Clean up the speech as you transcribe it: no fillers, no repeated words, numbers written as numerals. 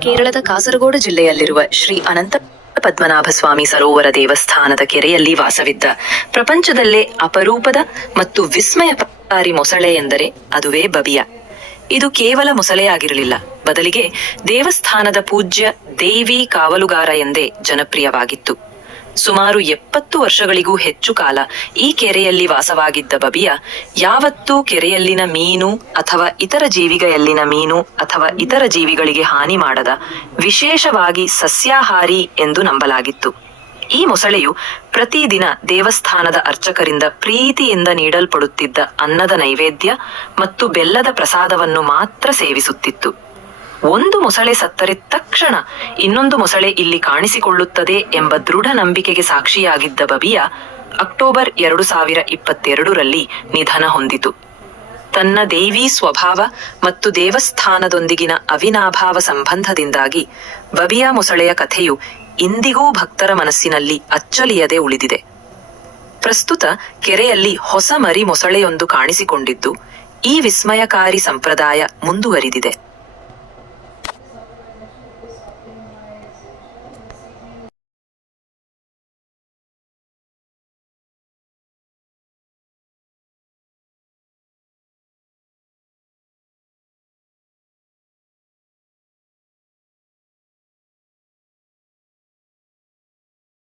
ಕೇರಳದ ಕಾಸರಗೋಡು ಜಿಲ್ಲೆಯಲ್ಲಿರುವ ಶ್ರೀ ಅನಂತ ಪದ್ಮನಾಭ ಸ್ವಾಮಿ ಸರೋವರ ದೇವಸ್ಥಾನದ ಕೆರೆಯಲ್ಲಿ ವಾಸವಿದ್ದ ಪ್ರಪಂಚದಲ್ಲೇ ಅಪರೂಪದ ಮತ್ತು ವಿಸ್ಮಯಕಾರಿ ಮೊಸಳೆ ಎಂದರೆ ಅದುವೇ ಬಬಿಯ. ಇದು ಕೇವಲ ಮೊಸಳೆಯಾಗಿರಲಿಲ್ಲ, ಬದಲಿಗೆ ದೇವಸ್ಥಾನದ ಪೂಜ್ಯ ದೇವಿ ಕಾವಲುಗಾರ ಎಂದೇ ಜನಪ್ರಿಯವಾಗಿತ್ತು. ಸುಮಾರು 70 ವರ್ಷಗಳಿಗೂ ಹೆಚ್ಚು ಕಾಲ ಈ ಕೆರೆಯಲ್ಲಿ ವಾಸವಾಗಿದ್ದ ಬಬಿಯ ಯಾವತ್ತೂ ಕೆರೆಯಲ್ಲಿನ ಮೀನು ಅಥವಾ ಇತರ ಜೀವಿಗಳಿಗೆ ಹಾನಿ ಮಾಡದ ವಿಶೇಷವಾಗಿ ಸಸ್ಯಾಹಾರಿ ಎಂದು ನಂಬಲಾಗಿತ್ತು. ಈ ಮೊಸಳೆಯು ಪ್ರತಿದಿನ ದೇವಸ್ಥಾನದ ಅರ್ಚಕರಿಂದ ಪ್ರೀತಿಯಿಂದ ನೀಡಲ್ಪಡುತ್ತಿದ್ದ ಅನ್ನದ ನೈವೇದ್ಯ ಮತ್ತು ಬೆಲ್ಲದ ಪ್ರಸಾದವನ್ನು ಮಾತ್ರ ಸೇವಿಸುತ್ತಿತ್ತು. ಒಂದು ಮೊಸಳೆ ಸತ್ತರೆ ತಕ್ಷಣ ಇನ್ನೊಂದು ಮೊಸಳೆ ಇಲ್ಲಿ ಕಾಣಿಸಿಕೊಳ್ಳುತ್ತದೆ ಎಂಬ ದೃಢ ನಂಬಿಕೆಗೆ ಸಾಕ್ಷಿಯಾಗಿದ್ದ ಬಬಿಯ ಅಕ್ಟೋಬರ್ 2022ರಲ್ಲಿ ನಿಧನ ಹೊಂದಿತು. ತನ್ನ ದೇವಿ ಸ್ವಭಾವ ಮತ್ತು ದೇವಸ್ಥಾನದೊಂದಿಗಿನ ಅವಿನಾಭಾವ ಸಂಬಂಧದಿಂದಾಗಿ ಬಬಿಯ ಮೊಸಳೆಯ ಕಥೆಯು ಇಂದಿಗೂ ಭಕ್ತರ ಮನಸ್ಸಿನಲ್ಲಿ ಅಚ್ಚಳಿಯದೆ ಉಳಿದಿದೆ. ಪ್ರಸ್ತುತ ಕೆರೆಯಲ್ಲಿ ಹೊಸ ಮರಿ ಮೊಸಳೆಯೊಂದು ಕಾಣಿಸಿಕೊಂಡಿದ್ದು, ಈ ವಿಸ್ಮಯಕಾರಿ ಸಂಪ್ರದಾಯ ಮುಂದುವರಿದಿದೆ.